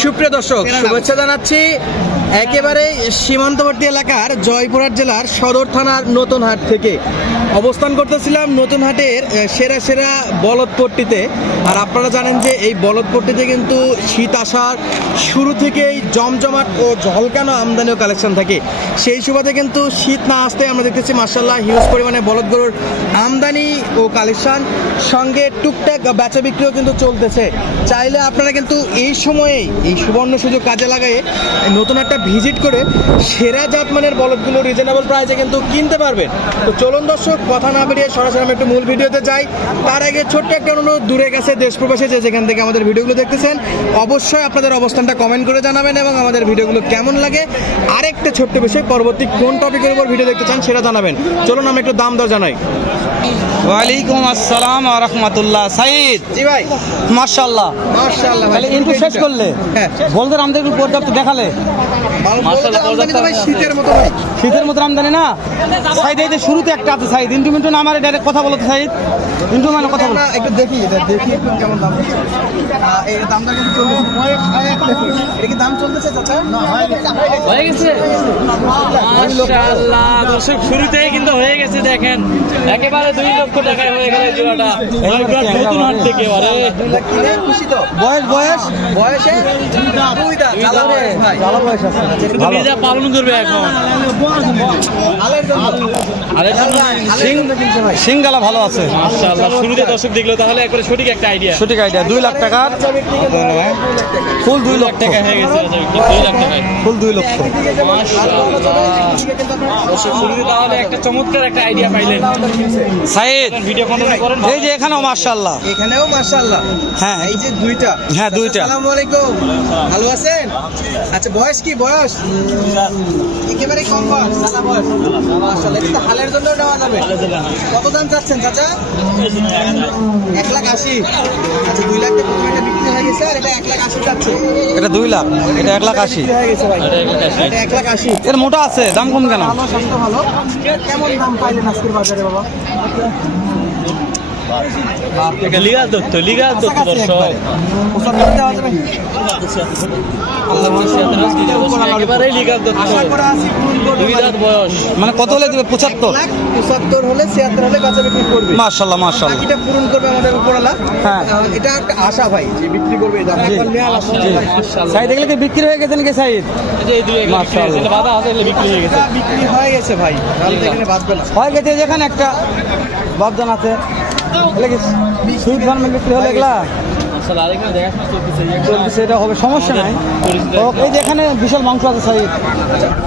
সুপ্রিয় দর্শক শুভেচ্ছা জানাচ্ছি একেবারে সীমান্তবর্তী এলাকার জয়পুরহাট জেলার সদর থানার নতুন হাট থেকে। অবস্থান করতেছিলাম নতুন হাটের সেরা সেরা বলদপট্টিতে। আর আপনারা জানেন যে এই বলদপট্টিতে কিন্তু শীত আসার শুরু থেকেই জমজমাট ও ঝলকানো আমদানি ও কালেকশন থাকে। সেই সুবাদে কিন্তু শীত না আসতে আমরা দেখতেছি মার্শাল্লাহ হিউজ পরিমাণে বলদ গরুর আমদানি ও কালেকশন। সঙ্গে টুকটাক বেচা বিক্রিও কিন্তু চলতেছে। চাইলে আপনারা কিন্তু এই সময়েই এই সুবর্ণ সুযোগ কাজে লাগায়ে নতুন একটা ভিজিট করে সেরা জাতমানের বলদগুলো রিজনেবল প্রাইসে কিন্তু কিনতে পারবেন। তো চলুন দর্শক কথা না বেরিয়ে সরাসরি আমি একটু মূল ভিডিওতে যাই। তার আগে ছোট্ট একটা অনুরোধ দূরে গেছে দেশ প্রবাসে যে যেখান থেকে আমাদের ভিডিওগুলো দেখতেছেন অবশ্যই আপনাদের অবস্থানটা কমেন্ট করে জানাবেন এবং আমাদের ভিডিওগুলো কেমন লাগে। আরেকটা ছোট্ট বিষয় পরবর্তী কোন টপিকের উপর ভিডিও দেখতে চান সেটা জানাবেন। চলুন আমরা একটু দাম দর জানাই। ওয়ালাইকুম আসসালাম রহমতুল্লাহ। সাইদ জি ভাই। মার্শাল্লাহ মার্শাল্লাহ শেষ করলে? হ্যাঁ। বলদের আমদানি পর্যাপ্ত দেখালে? শীতের মতো ভাই। শীতের মতো আমদানি না? সাইদ এই যে শুরুতে একটা আছে সাইদ। ইন্টু মিন্টু না আমার ডাইরেক্ট কথা বলতে তো ইন্টু মানে কথা বলো। একটু দেখি এটা দেখি একটু কেমন দাম। এই দামটা কিন্তু চলতেছে এটা কি দাম চলতেছে চাচা? হয়ে গেছে। মাশাআল্লাহ দর্শক শুরুতেই কিন্তু হয়ে গেছে দেখেন। একেবারে দুই লক্ষ টাকায় হয়ে গেল এই জোড়াটা। নতুন হাট থেকে আরে দুই লাখ কিনে খুশি তো? বয়স বয়স? বয়সে? চালা বয়স। ভাই। ভালো বয়স আছে। শুধু নিজে পালন করবে এখন। হালের জন্য। আরে সিং সিংগালা ভালো আছে। মাশাআল্লাহ। শুরুতে দর্শক দেখল তাহলে একবারে সঠিক একটা আইডিয়া সঠিক আইডিয়া দুই লাখ টাকার ফুল দুই লক্ষ। টাকা হয়ে গেছে লাখ টাকায় ফুল দুই লক্ষ। দর্শক শুরুতে তাহলে একটা চমৎকার একটা আইডিয়া পাইলেন। সাইদ ভিডিও কন্টিনিউ করেন। এই যে এখানেও মার্শাল্লাহ এখানেও মাশাআল্লাহ। হ্যাঁ। এই যে দুইটা। হ্যাঁ, দুইটা। আসসালামু আলাইকুম। ভালো আছেন? আচ্ছা বয়স কি? বয়স? একেবারে কম বয়স চালা বয়স। মাশাআল্লাহ এটা হালের জন্য নেওয়া যাবে। কত দাম চাচ্ছেন চাচা? এক লাখ আশি। আচ্ছা দুই লাখ প্রথমে এটা বিক্রি হয়ে গেছে আর এটা এক লাখ আশি এটা দুই লাখ এটা এক লাখ আশি। হয়ে গেছে ভাই এটা এক লাখ আশি। এর মোটা আছে দাম কম কেন? আমার স্বাস্থ্য ভালো। কেমন দাম পাইলেন আজকের বাজারে বাবা? দর্শক। একবারে। বয়স। মানে কত হলে দেবে? পঁচাত্তর। পঁচাত্তর হলে ছিয়াত্তর হলে বেচা বিক্রি করবে। মার্শাল্লাহ মার্শাল্লাহ বাকিটা পূরণ করবে আমাদের উপরওয়ালা। হ্যাঁ। এটা একটা আশা ভাই যে বিক্রি করবে আলহামদুলিল্লাহ। সাইদ এগুলো কি বিক্রি হয়ে গেছে নাকি সাইদ? বিক্রি বাধা আছে বিক্রি হয়ে গেছে। বিক্রি হয়ে গেছে ভাই। তাহলে তো এখানে বাঁচবে না। হয়ে গেছে যেখানে একটা বাবদান আছে। সুইট বিক্রি হলে এগুলা চলতেছে চলতেছে এটা হবে সমস্যা নাই। এই যে এখানে বিশাল মাংস আছে সাইদ।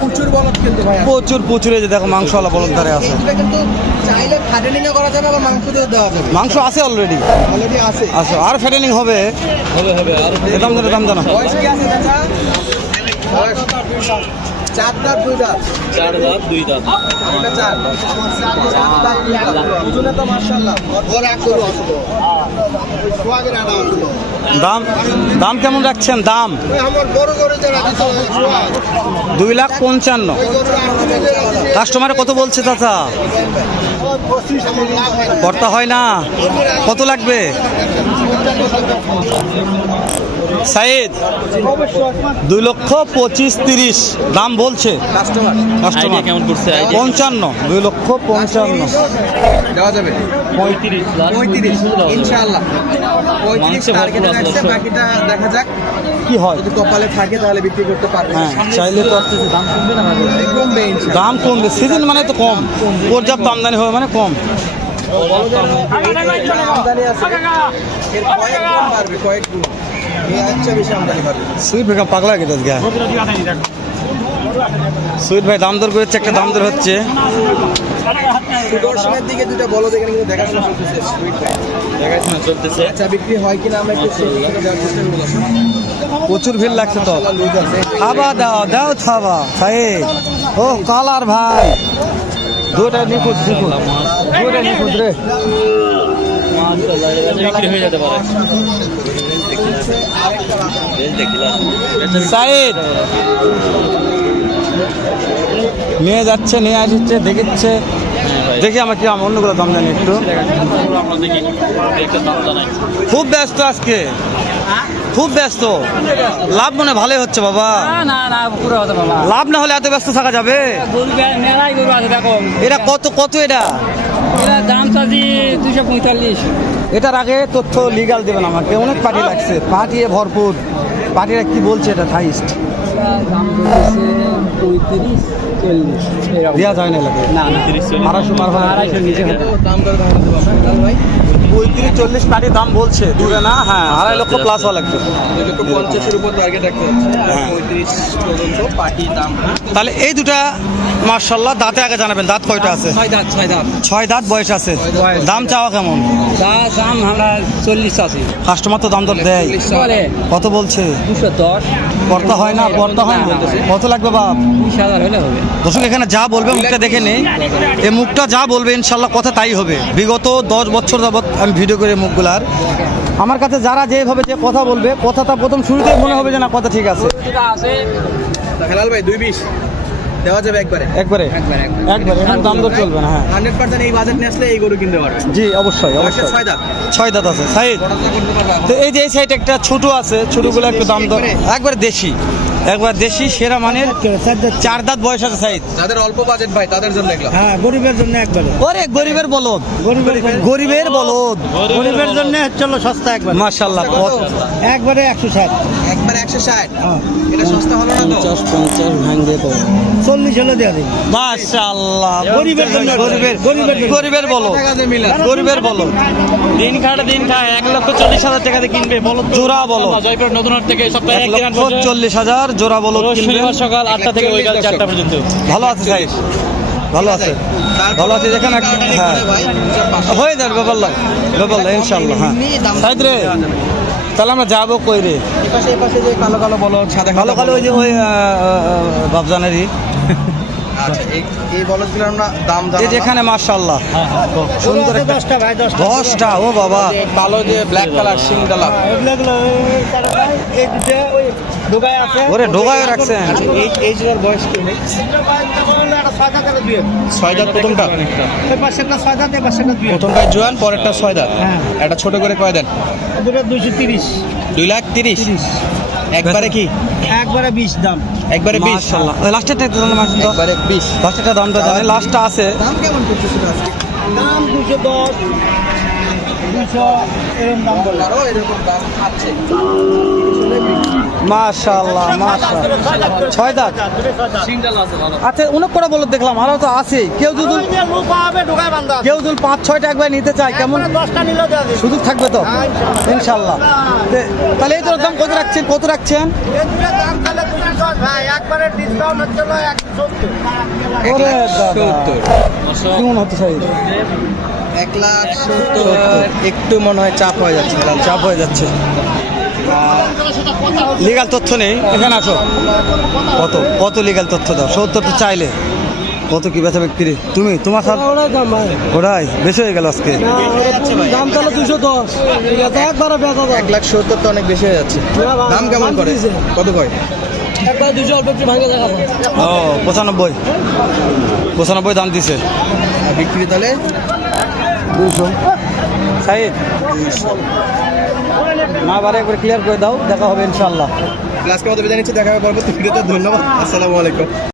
প্রচুর বলদ কিন্তু ভাই প্রচুর প্রচুর এই যে দেখো মাংসওয়ালা বলদ ধারে আছে কিন্তু চাইলে ফাটেনিংও করা যাবে আবার মাংস দিয়ে দেওয়া যাবে। মাংস আছে অলরেডি অলরেডি আছে। আছে আর ফ্যাটেনিং হবে? হবে হবে আর দাম জানো দাম জানো। বয়স কি আছে চাচা? বয়স চার দাঁত দুই দাঁত? চার দাঁত দুই দাঁত। এটা চার। চার দাঁত দুই দাঁত। ওজনে তো মাশাআল্লাহ। বড় এক আসলো সোয়াগের আনা আসলো দাম দাম কেমন রাখছেন? দাম? দুই লাখ পঞ্চান্ন। কাস্টমারে কত বলছে চাচা? কর্তা হয় না? কত লাগবে? সাইদ দুই লক্ষ পঁচিশ তিরিশ। দাম বলছে। কাস্টমার কেমন করছে? পঞ্চান্ন দুই লক্ষ পঞ্চান্ন। দেওয়া যাবে। পঁয়ত্রিশ ইনশাআল্লাহ। বাকিটা দেখা যাক। কি হয়? যদি কপালে থাকে তাহলে বিক্রি করতে পারবে। হ্যাঁ চাইলে তো দাম কমবে না কমবে দাম কমবে সিজন মানে তো কম। পর্যাপ্ত আমদানি হবে মানে কম। আমদানি আছে এর কয়েক গুণ বাড়বে কয়েক গুণ। এই আচ্ছা সুইট ভাই পাগলা গেছে আজকে সুইট ভাই দাম দর করেছে একটা দাম দর হচ্ছে। সুদর্শনের দিকে দুটো বলো দেখেন কিন্তু দেখাশোনা চলতেছে সুইট ভাই। দেখাশোনা চলতেছে। আচ্ছা বিক্রি হয় কিনা আমরা একটু প্রচুর ভিড় লাগছে তো। থাবা দাও দাও থাবা ভাই। ও কালার ভাই। দুটা নিখুঁত নিখুঁত। দুটা নিখুঁত রে। মাশাআল্লাহ, এটা বিক্রি হয়ে যেতে পারে। বেশ নিয়ে যাচ্ছে নিয়ে আসছে দেখছে দেখি আমার কি আমার অন্যগুলো দাম জানি একটু। খুব ব্যস্ত আজকে। খুব ব্যস্ত। লাভ মনে ভালোই হচ্ছে বাবা। লাভ না হলে এত ব্যস্ত থাকা যাবে? এটা কত কত এটা? দাম চাচ্ছি দুশো পঁয়তাল্লিশ। এটার আগে তথ্য লিগাল দেবেন আমাকে। অনেক পার্টি লাগছে। পার্টি ভরপুর। পার্টিরা কি বলছে এটা হাইস্ট দেওয়া যায় না লাগে না আড়াইশো পার হয় আড়াইশো নিচে দাম করে ভাই? পঁয়ত্রিশ চল্লিশ পার্টি দাম বলছে। দূরে না? হ্যাঁ আড়াই লক্ষ প্লাস হওয়া দুই লক্ষ পঞ্চাশের উপর টার্গেট রাখতে হচ্ছে। পঁয়ত্রিশ পর্যন্ত পার্টি দাম। তাহলে এই দুটা মার্শাল্লাহ দাঁতে আগে জানাবেন। দাঁত কয়টা আছে? ছয় দাঁত ছয় দাঁত। ছয় দাঁত বয়স আছে। দাম চাওয়া কেমন? দা- দাম আমরা চল্লিশ আছে। কাস্টমার তো দাম দর দেয়। কত বলছে? দুশো দশ। পর্দা হয় না? পর্দা হয় না? কত লাগবে বাপ? দর্শক এখানে যা বলবে মুখটা দেখে নেই। এই মুখটা যা বলবে ইনশাল্লাহ কথা তাই হবে। বিগত দশ বছর যাবৎ আমি ভিডিও করে মুখগুলার আমার কাছে যারা যেভাবে যে কথা বলবে কথাটা প্রথম শুরুতে মনে হবে যে না কথা ঠিক আছে। আছে হেলাল ভাই দুই বিশ। দেওয়া যাবে একবারে। একবারে? একবার এখন দাম দর চলবে না হ্যাঁ। হান্ড্রেড পার্সেন্ট এই বাজেট নিয়ে আসলে এই গরু কিনতে পারবে। জি অবশ্যই অবশ্যই। ছয় ছয় দাঁত আছে সাইড। তো এই যে এই সাইড একটা ছোট আছে ছোটগুলো একটু দাম দর। একবার দেশি। একবার দেশি সেরা মানের চার দাঁত বয়স আছে সাইজ যাদের অল্প বাজেট ভাই তাদের জন্য এগুলো। হ্যাঁ গরিবের জন্য একবার। ওরে গরিবের বলদ। গরিবের বলদ। গরিবের জন্য চলো সস্তা একবার। মাশাআল্লাহ একবারে একশো ষাট। একশো ষাট। এটা সস্তা হলো না তো? পঞ্চাশ ভাঙবে চল্লিশ হলে দেওয়া দিন মাশাল্লাহ গরিবের জন্য গরিবের বলদ দিন খাটে দিন এক লক্ষ চল্লিশ হাজার টাকা দিয়ে কিনবে। বলো। জোড়া বলো। জয়পুর নতুন হাট থেকে সপ্তাহে এক লক্ষ চল্লিশ হাজার জোড়া শনিবার সকাল আটটা থেকে বিকাল চারটা পর্যন্ত। ভালো আছে ভালো আছে। ভালো আছে কারণে হ্যাঁ। হয়ে যাবে ব্যাপার ব্যাপার ইনশাল্লাহ হ্যাঁ। রে। তাহলে আমরা যাব কই রে? এই পাশে এই পাশে যে কালো কালো বলো সাদা কালো কালো ওই যে ওই বাবজানেরই আচ্ছা এই- এই বলদগুলো আমরা দাম এই যেখানে মার্শাল্লাহ সুন্দর একটা ভাই ও বাবা। কালো যে ব্ল্যাক কালার এগুলো এই দুটো ওই আছে ওরে রাখছেন। আচ্ছা এই এই জোড়ার বয়স কি নেই একটা ছয় দাঁতের দুই ছয় দাঁত। প্রথমটা এই পাশেরটা ছয় এই পাশেরটা দুই। প্রথমটা জোয়ান পরেরটা ছয় হ্যাঁ। এটা ছোট করে কয় দেন? দুটো দুইশো তিরিশ। দুই লাখ তিরিশ। একবারে কি? একবারে বিশ দাম। একবারে বিশ? মার্শাল্লাহ ওই লাস্টেরটা দাম একবারে বিশ। লাস্টেরটা দামটা জানেন লাস্টটা আছে। দাম কেমন করতেছে আজকে? দাম দুশো দশ এরকম দাম বলে। আরও এরকম দাম আছে। মাশাল্লাহ মাশাল্লাহ ছয় দাঁত আচ্ছা অনেক করে বলে দেখলাম আরও তো আছে। কেউ যদি কেউ যদি পাঁচ ছয়টা একবার নিতে চায় কেমন সুযোগ থাকবে তো? হ্যাঁ, ইনশাল্লাহ। তাহলে এই তোর দাম কত রাখছেন? কত রাখছেন? এই দাম তাহলে দুশো দশ। ভাই একবারে ডিসকাউন্ট হচ্ছে হলো একশো সত্তর। ওরে দাদা। সত্তর। কেমন হতে চাই এক লাখ সত্তর। একটু মনে হয় চাপ হয়ে যাচ্ছে চাপ হয়ে যাচ্ছে। লিগাল তথ্য নেই। এখানে আসো। কত? কত লিগাল তথ্য দাও? সত্তর তো চাইলে। কত কি বেচা বিক্রি? তুমি? তোমার ভাই। ওরাই? বেশি হয়ে গেল আজকে। দাম তাহলে দুশো? দশ একবারে বেচা এক লাখ সত্তর তো অনেক বেশি হয়ে যাচ্ছে। দাম কেমন করে? কত কয় একবারে দুশো অল্প একটু ভাঙে দেখাবো ও পঁচানব্বই। পঁচানব্বই দাম দিছে। বিক্রি তাহলে? দুশো সাইড না বারে একবার ক্লিয়ার করে দাও, দেখা হবে ইনশাল্লাহ আজকে মতো বিদায় নিচ্ছি, দেখা হবে পরবর্তী ভিডিওতে, ধন্যবাদ, আসসালামু আলাইকুম।